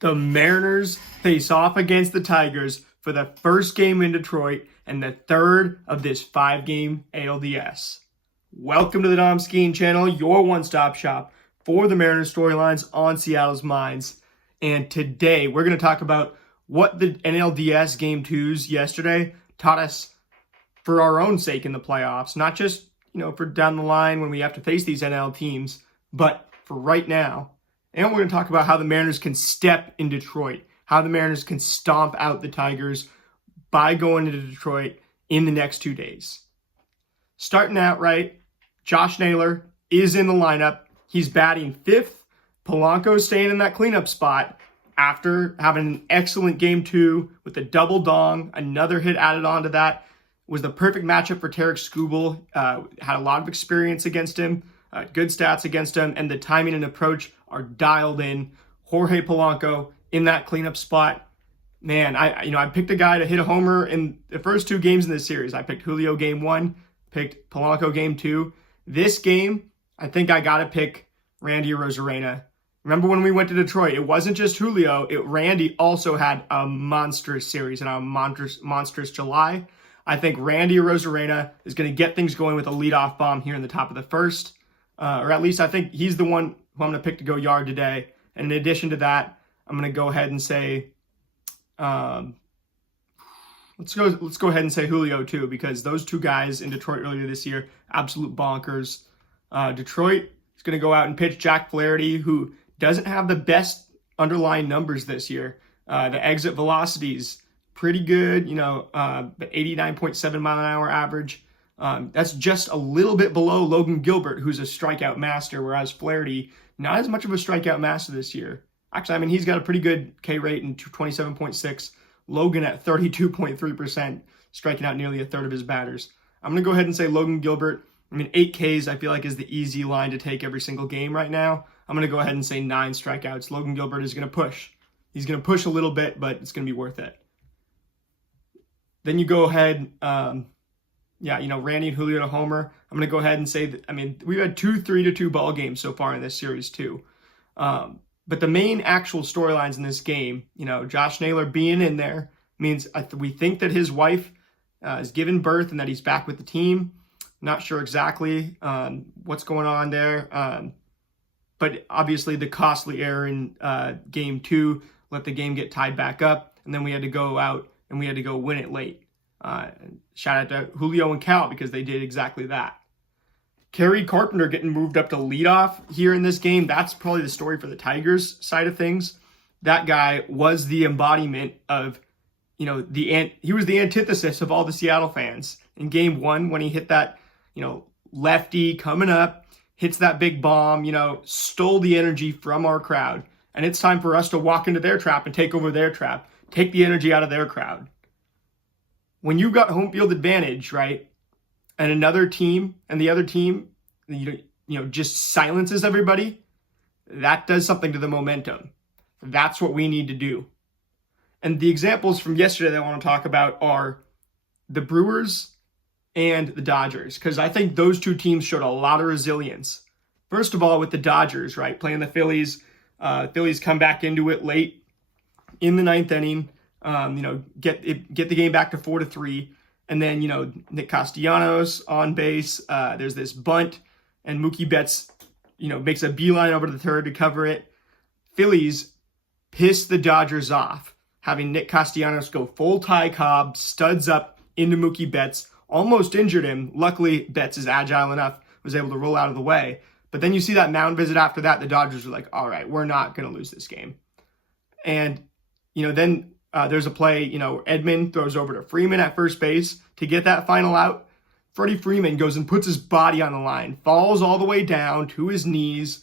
The Mariners face off against the Tigers for the first game in Detroit and the third of this 5-game ALDS. Welcome to the Dom Skiing Channel, your one-stop shop for the Mariners storylines on Seattle's minds. And today we're going to talk about what the NLDS Game 2s yesterday taught us for our own sake in the playoffs. Not just, for down the line when we have to face these NL teams, but for right now. And we're going to talk about how the Mariners can step in Detroit, how the Mariners can stomp out the Tigers by going into Detroit in the next 2 days. Starting out right, Josh Naylor is in the lineup. He's batting fifth. Polanco's staying in that cleanup spot after having an excellent game 2 with a double dong, another hit added on to that. It was the perfect matchup for Tarek Skubal. Had a lot of experience against him, good stats against him, and the timing and approach are dialed in. Jorge Polanco in that cleanup spot. Man, I picked a guy to hit a homer in the first 2 games in this series. I picked Julio game 1, picked Polanco game 2. This game, I think I got to pick Randy Arozarena. Remember when we went to Detroit, it wasn't just Julio. Randy also had a monstrous series and a monstrous July. I think Randy Arozarena is going to get things going with a leadoff bomb here in the top of the first. Or at least I think he's the one who I'm going to pick to go yard today. And in addition to that, I'm going to go ahead and say, let's go ahead and say Julio too, because those 2 guys in Detroit earlier this year, absolute bonkers. Detroit is going to go out and pitch Jack Flaherty, who doesn't have the best underlying numbers this year. The exit velocity's pretty good, 89.7 mile an hour average. That's just a little bit below Logan Gilbert, who's a strikeout master, whereas Flaherty, not as much of a strikeout master this year. Actually, he's got a pretty good K rate in 27.6. Logan at 32.3%, striking out nearly a third of his batters. I'm going to go ahead and say Logan Gilbert. 8 Ks I feel like is the easy line to take every single game right now. I'm going to go ahead and say 9 strikeouts. Logan Gilbert is going to push. He's going to push a little bit, but it's going to be worth it. Then you go ahead, Randy and Julio to homer. I'm going to go ahead and say that, we've had 2 3-2 ball games so far in this series too. But the main actual storylines in this game, Josh Naylor being in there means we think that his wife is given birth and that he's back with the team. Not sure exactly what's going on there. But obviously the costly error in game 2 let the game get tied back up. And then we had to go out and we had to go win it late. Shout out to Julio and Cal because they did exactly that. Kerry Carpenter getting moved up to leadoff here in this game. That's probably the story for the Tigers side of things. That guy was the embodiment of, he was the antithesis of all the Seattle fans. In game 1, when he hit that, lefty coming up, hits that big bomb, stole the energy from our crowd. And it's time for us to walk into their trap and take over their trap, take the energy out of their crowd. When you've got home field advantage, right? And another team and the other team, just silences everybody, that does something to the momentum. That's what we need to do. And the examples from yesterday that I want to talk about are the Brewers and the Dodgers, because I think those 2 teams showed a lot of resilience. First of all, with the Dodgers, right, playing the Phillies, Phillies come back into it late in the 9th inning, get the game back to 4-3. And then, Nick Castellanos on base. There's this bunt, and Mookie Betts, makes a beeline over to the third to cover it. Phillies piss the Dodgers off, having Nick Castellanos go full Ty Cobb, studs up into Mookie Betts, almost injured him. Luckily, Betts is agile enough, was able to roll out of the way. But then you see that mound visit after that, the Dodgers are like, all right, we're not going to lose this game. And, then there's a play, Edman throws over to Freeman at first base to get that final out. Freddie Freeman goes and puts his body on the line, falls all the way down to his knees,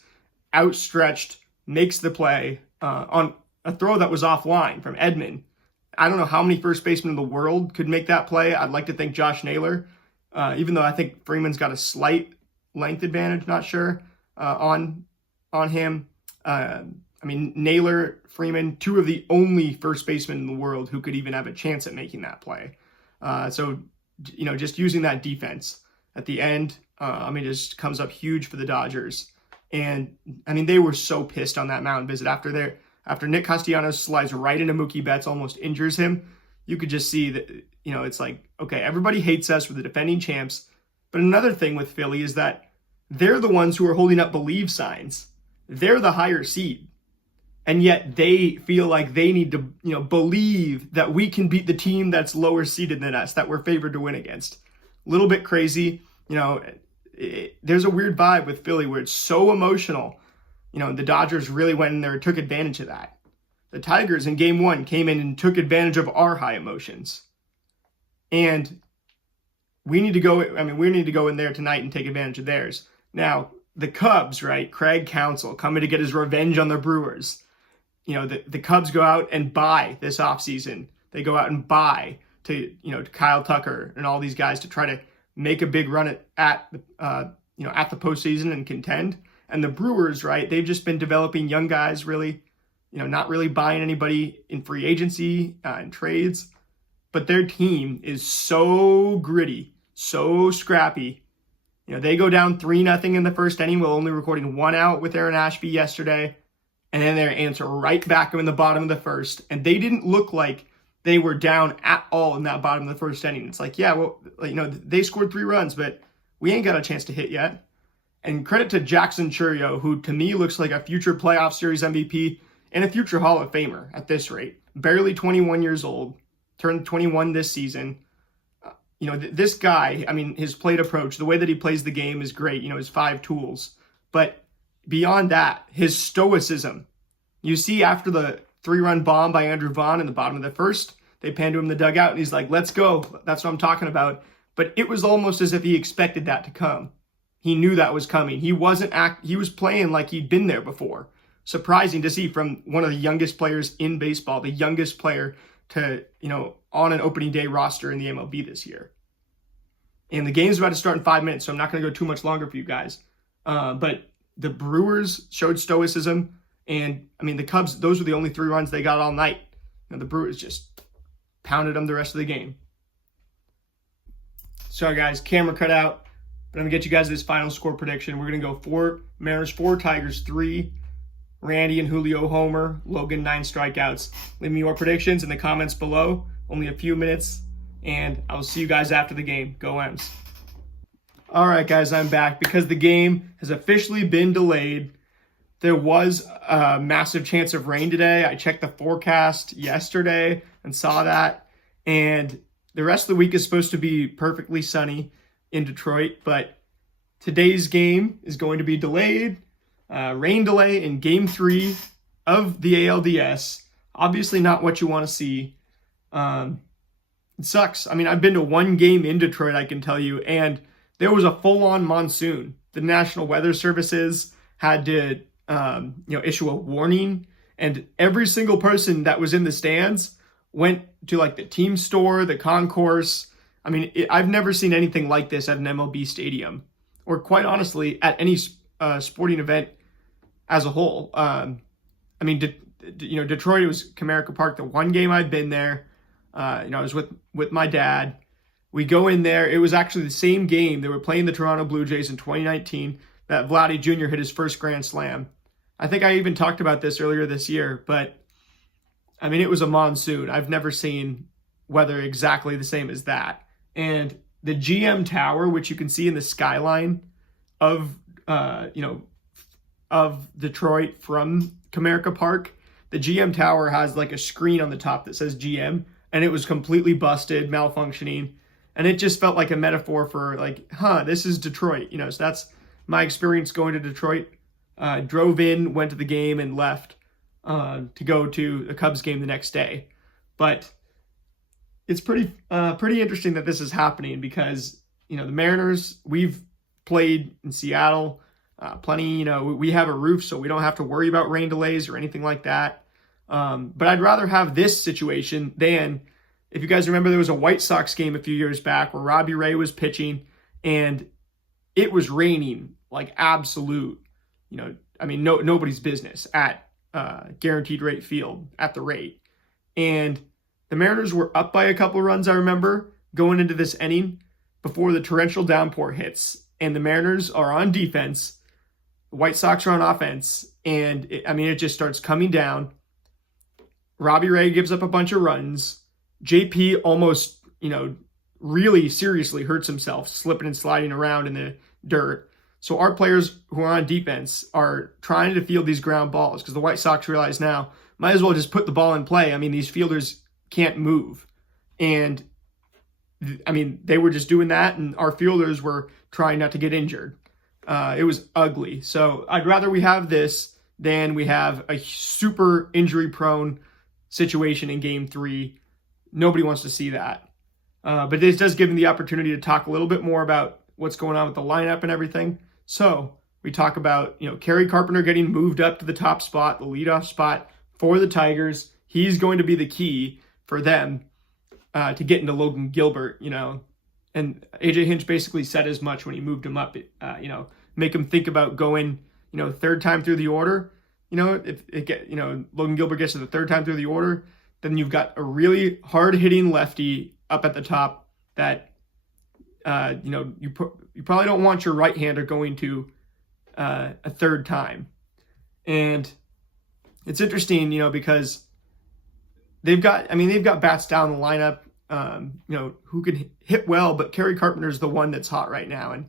outstretched, makes the play on a throw that was offline from Edman. I don't know how many first basemen in the world could make that play. I'd like to think Josh Naylor, even though I think Freeman's got a slight length advantage, not sure, on him. Naylor, Freeman, 2 of the only first basemen in the world who could even have a chance at making that play. So just using that defense at the end, just comes up huge for the Dodgers. And they were so pissed on that mound visit after after Nick Castellanos slides right into Mookie Betts, almost injures him, you could just see that, it's like, okay, everybody hates us. We're the defending champs. But another thing with Philly is that they're the ones who are holding up believe signs. They're the higher seed. And yet they feel like they need to, believe that we can beat the team that's lower seeded than us, that we're favored to win against. A little bit crazy. There's a weird vibe with Philly where it's so emotional. The Dodgers really went in there and took advantage of that. The Tigers in game 1 came in and took advantage of our high emotions. And we need to go in there tonight and take advantage of theirs. Now, the Cubs, right? Craig Counsell coming to get his revenge on the Brewers. The Cubs go out and buy this offseason. They go out and buy to Kyle Tucker and all these guys to try to make a big run at the postseason and contend. And the Brewers, right? They've just been developing young guys, really, not really buying anybody in free agency and trades. But their team is so gritty, so scrappy. They go down 3-0 in the first inning while only recording 1 out with Aaron Ashby yesterday. And then they answer right back in the bottom of the first. And they didn't look like they were down at all in that bottom of the first inning. It's like, yeah, well, they scored 3 runs, but we ain't got a chance to hit yet. And credit to Jackson Chourio, who to me looks like a future playoff series MVP and a future Hall of Famer at this rate. Barely 21 years old, turned 21 this season. This guy, his plate approach, the way that he plays the game is great, his 5 tools. But beyond that, his stoicism. You see after the 3-run bomb by Andrew Vaughn in the bottom of the first, they pan to him in the dugout and he's like, let's go. That's what I'm talking about. But it was almost as if he expected that to come. He knew that was coming. He was playing like he'd been there before. Surprising to see from one of the youngest players in baseball, the youngest player to, on an opening day roster in the MLB this year. And the game's about to start in 5 minutes, so I'm not going to go too much longer for you guys. But the Brewers showed stoicism, and the Cubs, those were the only 3 runs they got all night. The Brewers just pounded them the rest of the game. Sorry guys, camera cut out, but I'm going to get you guys this final score prediction. We're going to go 4 Mariners, 4 Tigers, 3 Randy and Julio homer, Logan 9 strikeouts. Leave me your predictions in the comments below. Only a few minutes, and I will see you guys after the game. Go M's. All right, guys, I'm back. Because the game has officially been delayed, there was a massive chance of rain today. I checked the forecast yesterday and saw that, and the rest of the week is supposed to be perfectly sunny in Detroit, but today's game is going to be delayed. Rain delay in Game 3 of the ALDS. Obviously not what you want to see. It sucks. I've been to 1 game in Detroit, I can tell you, and there was a full-on monsoon. The National Weather Services had to, issue a warning, and every single person that was in the stands went to the team store, the concourse. I've never seen anything like this at an MLB stadium, or quite honestly, at any sporting event as a whole. Detroit, it was Comerica Park. The 1 game I'd been there, I was with my dad. We go in there. It was actually the same game. They were playing the Toronto Blue Jays in 2019 that Vladdy Jr. hit his first grand slam. I think I even talked about this earlier this year, but it was a monsoon. I've never seen weather exactly the same as that. And the GM Tower, which you can see in the skyline of Detroit from Comerica Park, the GM Tower has a screen on the top that says GM, and it was completely busted, malfunctioning, and it just felt like a metaphor for this is Detroit, so that's my experience going to Detroit. Drove in, went to the game, and left to go to a Cubs game the next day. But it's pretty interesting that this is happening because, the Mariners, we've played in Seattle plenty. We have a roof, so we don't have to worry about rain delays or anything like that. But I'd rather have this situation than, if you guys remember, there was a White Sox game a few years back where Robbie Ray was pitching and it was raining like absolute, nobody's business at Guaranteed Rate Field at the rate. And the Mariners were up by a couple runs, I remember, going into this inning before the torrential downpour hits. And the Mariners are on defense. The White Sox are on offense. And it just starts coming down. Robbie Ray gives up a bunch of runs. JP almost, really seriously hurts himself, slipping and sliding around in the dirt. So our players who are on defense are trying to field these ground balls because the White Sox realize now, might as well just put the ball in play. I mean, these fielders can't move. And, they were just doing that, and our fielders were trying not to get injured. It was ugly. So I'd rather we have this than we have a super injury-prone situation in Game 3. Nobody wants to see that. But this does give me the opportunity to talk a little bit more about what's going on with the lineup and everything. So we talk about, Kerry Carpenter getting moved up to the top spot, the leadoff spot for the Tigers. He's going to be the key for them to get into Logan Gilbert, And AJ Hinch basically said as much when he moved him up, make him think about going, third time through the order. If Logan Gilbert gets to the third time through the order, then you've got a really hard-hitting lefty up at the top that, you probably don't want your right-hander going to a third time. And it's interesting, because they've got bats down the lineup, who can hit well, but Kerry Carpenter's the one that's hot right now. And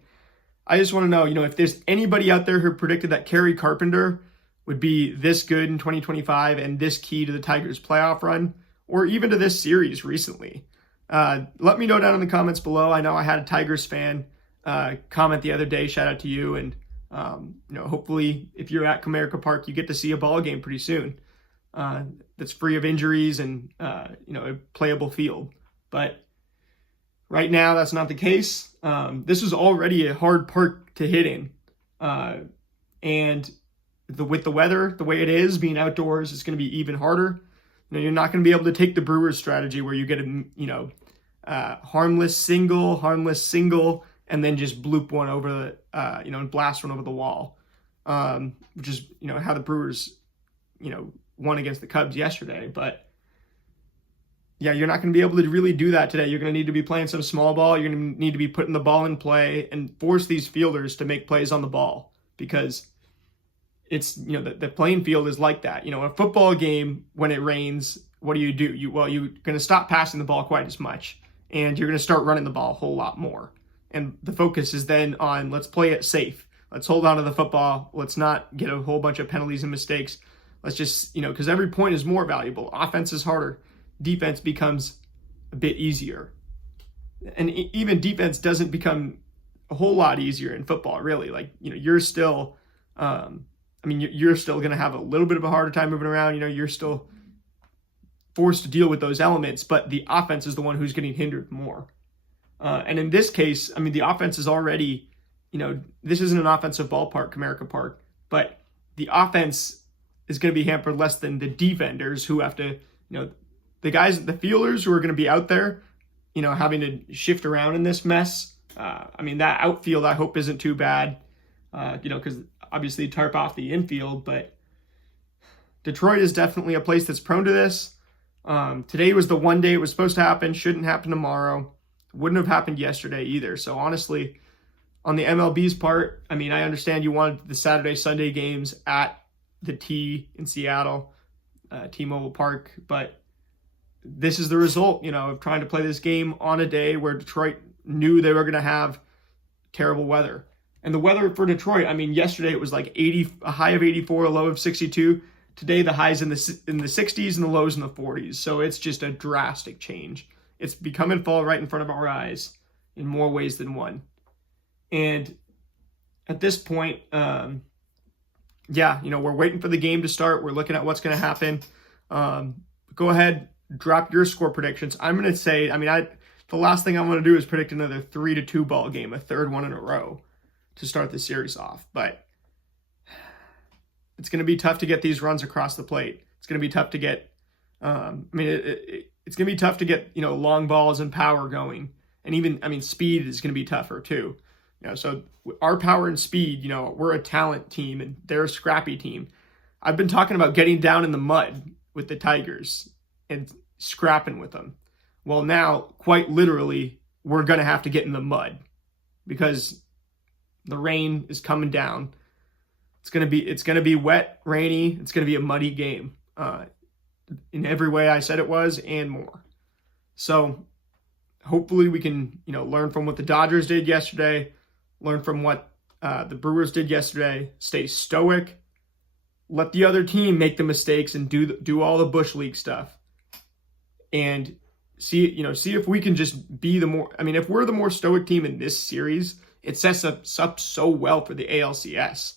I just want to know, if there's anybody out there who predicted that Kerry Carpenter would be this good in 2025 and this key to the Tigers' playoff run, or even to this series recently. Let me know down in the comments below. I know I had a Tigers fan comment the other day. Shout out to you. And, hopefully if you're at Comerica Park, you get to see a ball game pretty soon that's free of injuries and, a playable field. But right now, that's not the case. This is already a hard park to hit in. And with the weather, the way it is, being outdoors, it's going to be even harder. You're not going to be able to take the Brewers strategy where you get a, harmless single, and then just bloop one over the, and blast one over the wall. Which is, how the Brewers, won against the Cubs yesterday. But yeah, you're not going to be able to really do that today. You're going to need to be playing some small ball. You're going to need to be putting the ball in play and force these fielders to make plays on the ball, because it's, the playing field is like that. A football game, when it rains, what do? You're going to stop passing the ball quite as much, and you're going to start running the ball a whole lot more. And the focus is then on, let's play it safe. Let's hold on to the football. Let's not get a whole bunch of penalties and mistakes. Let's just, because every point is more valuable. Offense is harder. Defense becomes a bit easier. And even defense doesn't become a whole lot easier in football, really. Like, you're still, you're still going to have a little bit of a harder time moving around. You're still forced to deal with those elements, but the offense is the one who's getting hindered more. And in this case, the offense is already, this isn't an offensive ballpark, Comerica Park, but the offense is going to be hampered less than the defenders who have to, the fielders who are going to be out there, having to shift around in this mess. That outfield, I hope, isn't too bad, because obviously tarp off the infield, but Detroit is definitely a place that's prone to this. Today was the one day it was supposed to happen, shouldn't happen tomorrow. Wouldn't have happened yesterday either. So honestly, on the MLB's part, I understand you wanted the Saturday, Sunday games at the T in Seattle, T-Mobile Park, but this is the result, of trying to play this game on a day where Detroit knew they were going to have terrible weather. And the weather for Detroit, yesterday it was like a high of 84, a low of 62. Today the highs in the 60s and the lows in the 40s. So it's just a drastic change. It's becoming fall right in front of our eyes in more ways than one. And at this point, we're waiting for the game to start. We're looking at what's going to happen. Go ahead, drop your score predictions. I'm going to say, the last thing I'm going to do is predict another 3-2 ball game, a third one in a row to start the series off. But it's going to be tough to get these runs across the plate. It's going to be tough to get, it's going to be tough to get, long balls and power going. And even, speed is going to be tougher too. So our power and speed, we're a talent team and they're a scrappy team. I've been talking about getting down in the mud with the Tigers and scrapping with them. Well, now, quite literally, we're going to have to get in the mud because the rain is coming down. It's going to be wet, rainy. It's going to be a muddy game. in every way I said it was and more. So hopefully we can, learn from what the Dodgers did yesterday, learn from what the Brewers did yesterday, stay stoic, let the other team make the mistakes and do all the Bush League stuff, and see if we can just be the more. I mean, if we're the more stoic team in this series, it sets us up so well for the ALCS.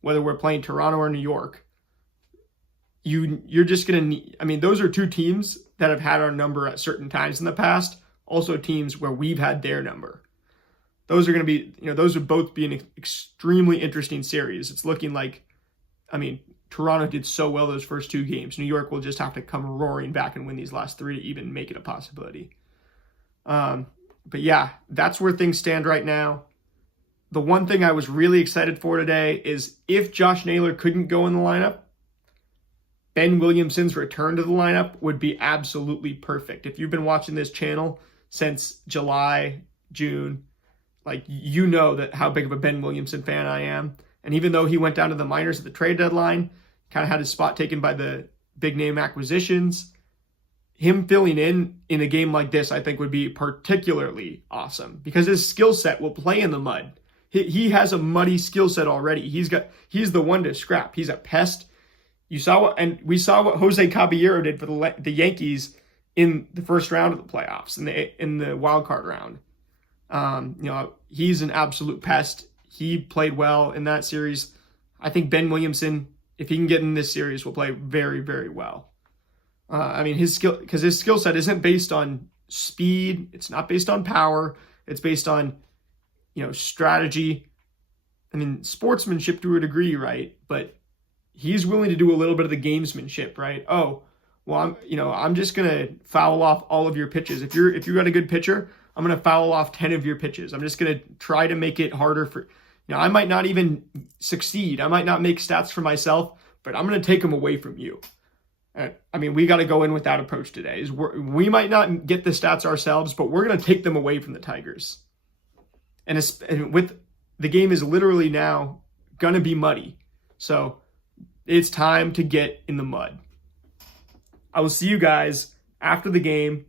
Whether we're playing Toronto or New York, you're just gonna need. I mean, those are two teams that have had our number at certain times in the past. Also, teams where we've had their number. Those are going to be, those would both be an extremely interesting series. It's looking like, Toronto did so well those first two games. New York will just have to come roaring back and win these last three to even make it a possibility. But yeah, that's where things stand right now. The one thing I was really excited for today is if Josh Naylor couldn't go in the lineup, Ben Williamson's return to the lineup would be absolutely perfect. If you've been watching this channel since July, June, that how big of a Ben Williamson fan I am. And even though he went down to the minors at the trade deadline, kind of had his spot taken by the big name acquisitions, him filling in a game like this, I think would be particularly awesome because his skill set will play in the mud. He has a muddy skill set already. He's the one to scrap. He's a pest. We saw what Jose Caballero did for the Yankees in the first round of the playoffs, in the wild card round. He's an absolute pest. He played well in that series. I think Ben Williamson, if he can get in this series, will play very, very well. His skill set isn't based on speed. It's not based on power. It's based on, strategy. Sportsmanship to a degree, right? But he's willing to do a little bit of the gamesmanship, right? Oh, well, I'm just gonna foul off all of your pitches. If you got a good pitcher, I'm gonna foul off 10 of your pitches. I'm just gonna try to make it harder for. I might not even succeed. I might not make stats for myself, but I'm gonna take them away from you. We got to go in with that approach today. We might not get the stats ourselves, but we're gonna take them away from the Tigers. And with the game is literally now gonna be muddy, so it's time to get in the mud. I will see you guys after the game.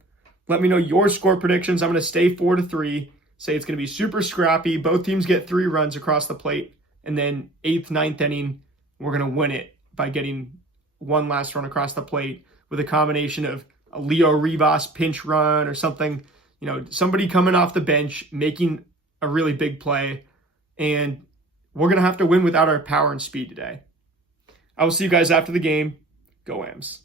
Let me know your score predictions. I'm going to stay 4-3. Say it's going to be super scrappy. Both teams get 3 runs across the plate. And then 8th, 9th inning, we're going to win it by getting one last run across the plate with a combination of a Leo Rivas pinch run or something. Somebody coming off the bench, making a really big play. And we're going to have to win without our power and speed today. I will see you guys after the game. Go Ams.